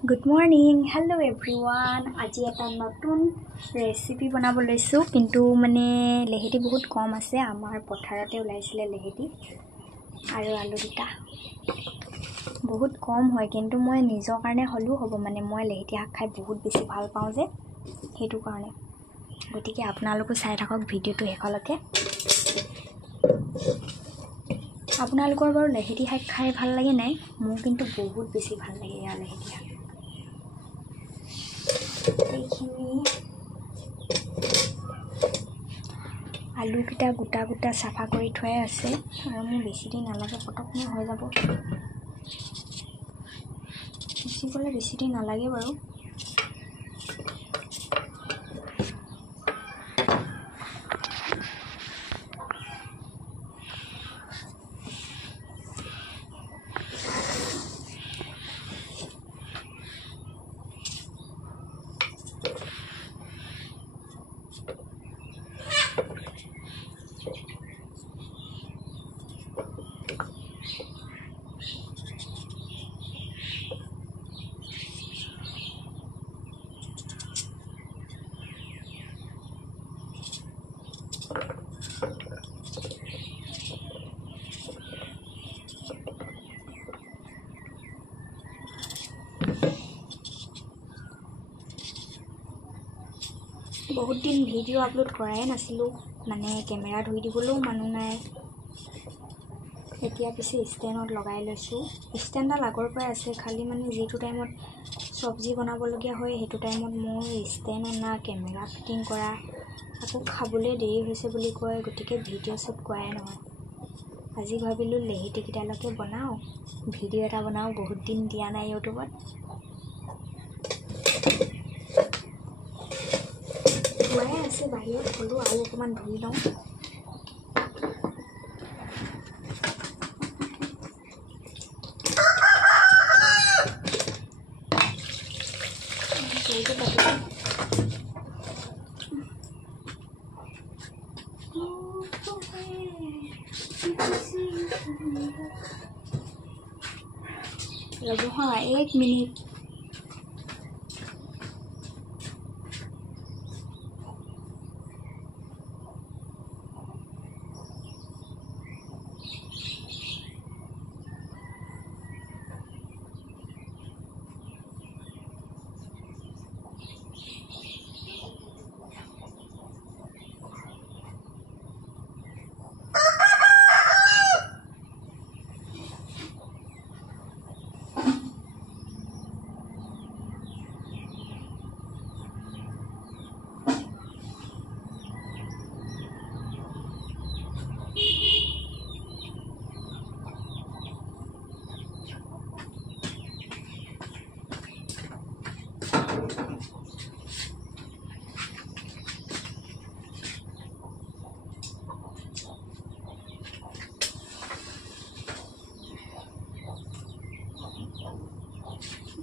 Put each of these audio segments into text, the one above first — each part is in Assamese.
Good morning, hello everyone. আজি এটা নতুন ৰেচিপি বনাব লৈছো কিন্তু মানে লেহেটি বহুত কম আছে আমাৰ পথাৰতে ওলাইছিলে লেহেটি আৰু আলু দুটা বহুত কম হয় কিন্তু মই নিজৰ কাৰণে হলু হ'ব মানে মই লেহেটি শাক খাই বহুত বেছি ভাল পাওঁ যে হেতু কাৰণে গতিকে আপোনালোকো চাই থাকক ভিডিওটো হেকলকে আপোনালোকৰ বাৰু লেহেটি শাক খাই ভাল লাগে নাই মোৰ কিন্তু বহুত বেছি ভাল লাগে ইয়া লেহেটি শাক আলু কিটা গুটা গুটা সাফা কৰি থৈ আছে আৰু মোৰ বেছি দিন নালাগে পটকনে হৈ যাব বেছি দিন নালাগে বাৰু বহুত দিন ভিডিও আপলোড কৰাই নাছিলো মানে ক্যামেৰা ধুই দিবলৈও মানুহ নাই এতিয়া পিছে ষ্টেণ্ডত লগাই লৈছো ষ্টেণ্ডডাল আগৰ পৰা আছে খালি মানে যেটো টাইমত সবজি বনাব লগিয়া হয় হেতু টাইমত মোৰ ষ্টেণ্ড না ক্যামেৰা ফিটিং কৰা আকৌ খাবলৈ দেৰি হৈছে বুলি কয় গতিকে ভিডিও সব কৰাই নহয় আজি ভাবিলো লেহেটি কিটালকে বনাও ভিডিও এটা বনাও বহুত দিন দিয়া নাই ইউটিউবত ধুৱাই আছে বাহিৰত হলো আৰু অকমান ধুই লওঁ रहो 1 मिनट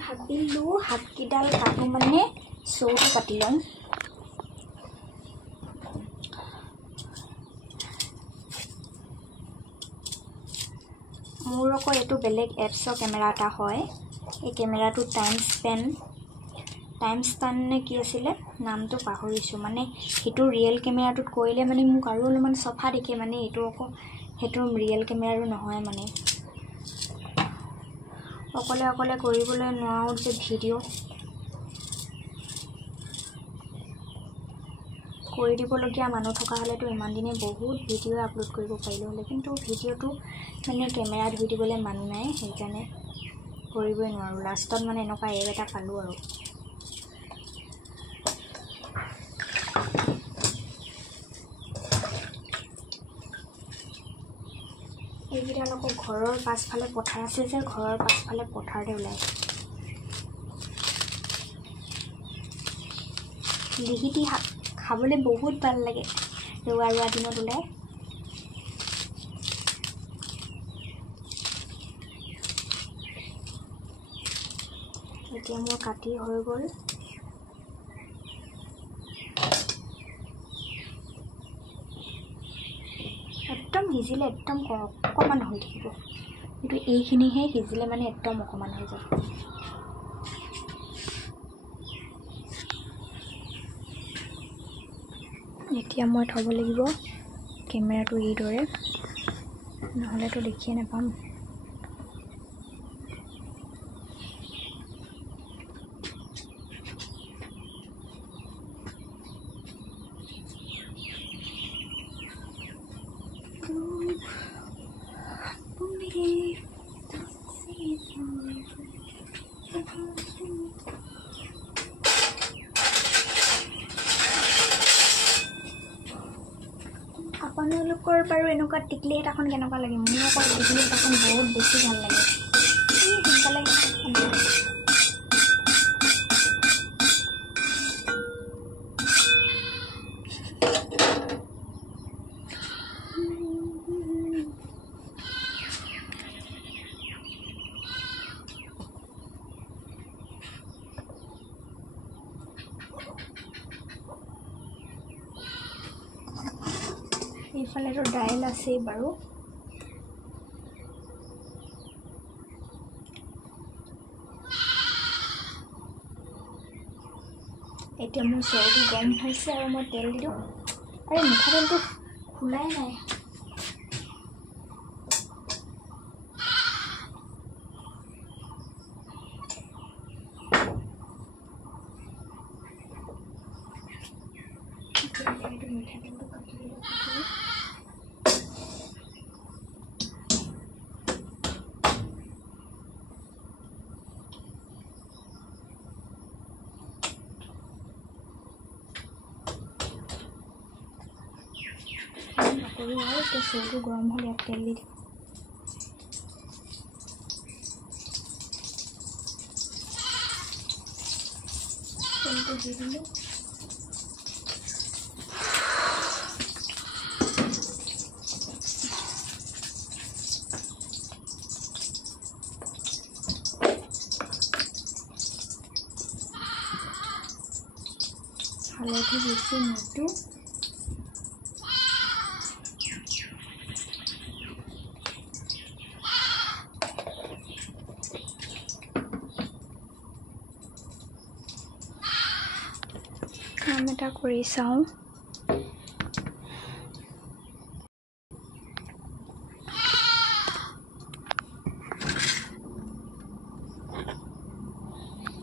ভাবিলো হাত কিডাল কাটো মানে চৌটো কাটি লওঁ মোৰ আকৌ এটো বেলেগ এপছৰ কেমেৰা এটা হয় এই কেমেৰাটো টাইম স্পেন নে কি আছিল নামটো পাহৰিছো মানে হেতু ৰিয়েল কেমেৰাটোত কৰিলে মানে মোক আৰু অলপমান সফা দেখে মানে এটো আকৌ হেতু ৰিয়েল কেমেৰাটো নহয় মানে অকলে অকলে কৰিবলৈ নোৱাও যে ভিডিও কৰি দিব লগিয়া মানুহ থকা হলেতো ইমান দিনে বহুত ভিডিও আপলোড কৰিব পাৰিলো হলে কিন্তু ভিডিওটো মানে ক্যামেৰা ধুই দিবলৈ মানুহ নাই সেইকাৰণে কৰিবই নোৱাৰো লাষ্টত মানে এনেকা এপ এটা পালো আৰু এইগিডালকো ঘৰৰ পাছফালে পথাৰ আছে যে ঘৰৰ পাছফালে পথাৰতে ওলাই লিহিটি খাবলৈ বহুত ভাল লাগে ৰুৱা দিনত ওলাই এতিয়া মোৰ কাটি হৈ গ'ল একদম হিজিলে একদম অকমান হৈ থাকিব কিন্তু এইখিনিহে হিজিলে মানে একদম অকমান হৈ যাব এতিয়া মই থ'ব লাগিব কেমেৰাটো এইদৰে, নহ'লেতো দেখিয়ে নাপাম। আপোনালোকৰ বাৰু এনেকুৱা টিকলি হেতাখন কেনেকুৱা লাগে? মোৰ আকৌ টিকলি হেতাখন বহুত বেছি ভাল লাগে। সোনকালে এইফালেতো দাইল আছেই বাৰু। এতিয়া মোৰ চৰুটো গৰম হৈছে আৰু মই তেল দি দিওঁ। আৰে মিঠাতেলটো খোলাই নাই। মিঠাতেলটো কাটি দিলোঁ। নকৰোঁ আৰু এতিয়া চৰুটো গৰম হ'লে ইয়াত তেল দি দিম। তেলটো দি দিলোঁ। হালধি বেছি নিদিওঁ। কাম এটা কৰি চাওঁ।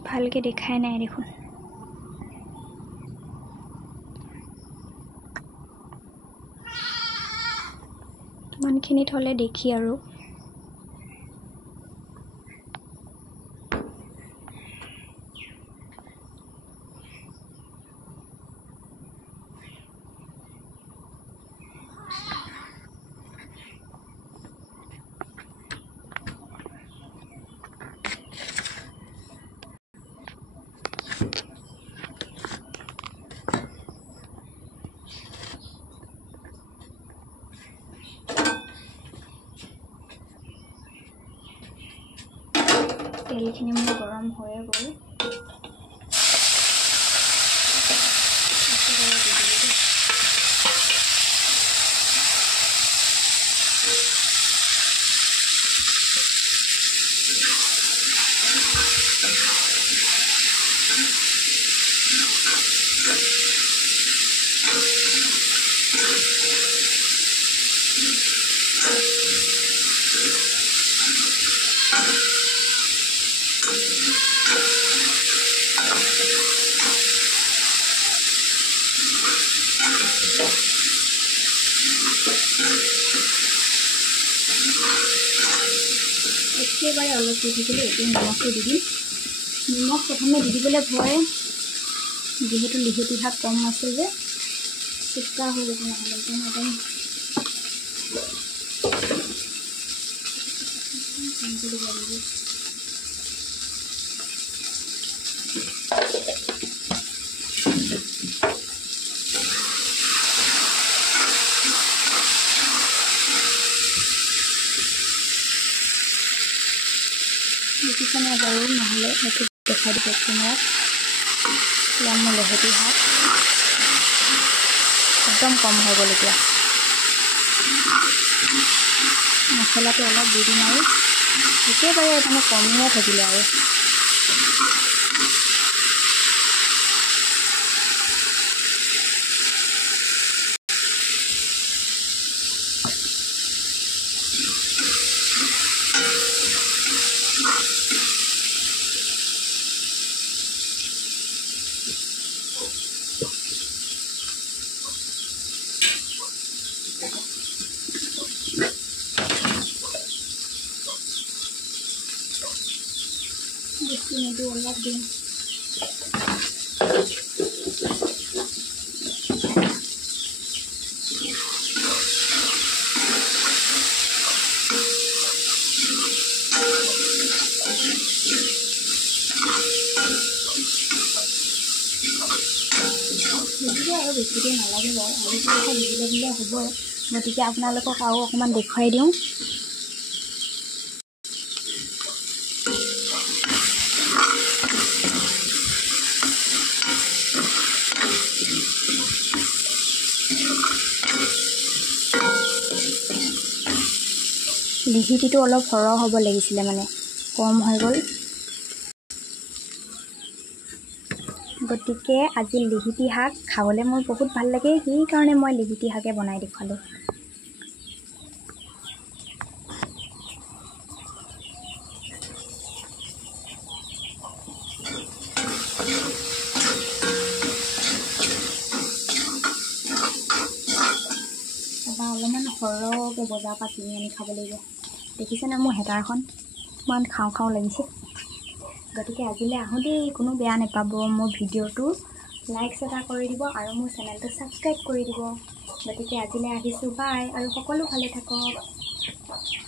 ভালকে দেখাই নাই দেখোন। ইমানখিনিত হ'লে দেখি আৰু তেলখিনি মোৰ গৰম হৈয়ে গ'ল। একেবাৰে অলপ দি দিবলৈ এতিয়া নিমখটো দি দিম। নিমখ প্ৰথমে দি দিবলৈ ভয়, যিহেতু লিহেতি ভাগ কম আছে যে চিকা হৈ যাব নহ'লে দেখিছেনে বাৰু? নহ'লে সেইটো দেখাই দিব কেমেৰাত। এতিয়া মোৰ লেহেতি শাক একদম কম হৈ গ'ল। এতিয়া মছলাটো অলপ দি দিম আৰু একেবাৰে মানে কমিয়ে থাকিলে আৰু পানীটো অলপ দিম বেছিকৈ আৰু বেছিকৈ নালাগিব আলুটো আকৌ ভিজিলে দিলে হ'ব গতিকে আপোনালোকক আৰু অকণমান দেখুৱাই দিওঁ লিহিটিটো অলপ সৰহ হ'ব লাগিছিলে মানে কম হৈ গ'ল গতিকে আজি লিহিটি শাক খাবলৈ মোৰ বহুত ভাল লাগে সেইকাৰণে মই লিহিটি শাকে বনাই দেখুৱালোঁ এবাৰ অলপমান সৰহকৈ বজাৰৰ পৰা কিনি আনি খাব লাগিব দেখিছেনে মোৰ হেতাৰখন ইমান খাওঁ খাওঁ লাগিছে গতিকে আজিলৈ আহোঁ দেই কোনো বেয়া নাপাব মোৰ ভিডিঅ'টো লাইক এটা কৰি দিব আৰু মোৰ চেনেলটো ছাবস্ক্ৰাইব কৰি দিব গতিকে আজিলৈ আহিছোঁ বাই আৰু সকলো ভালে থাকক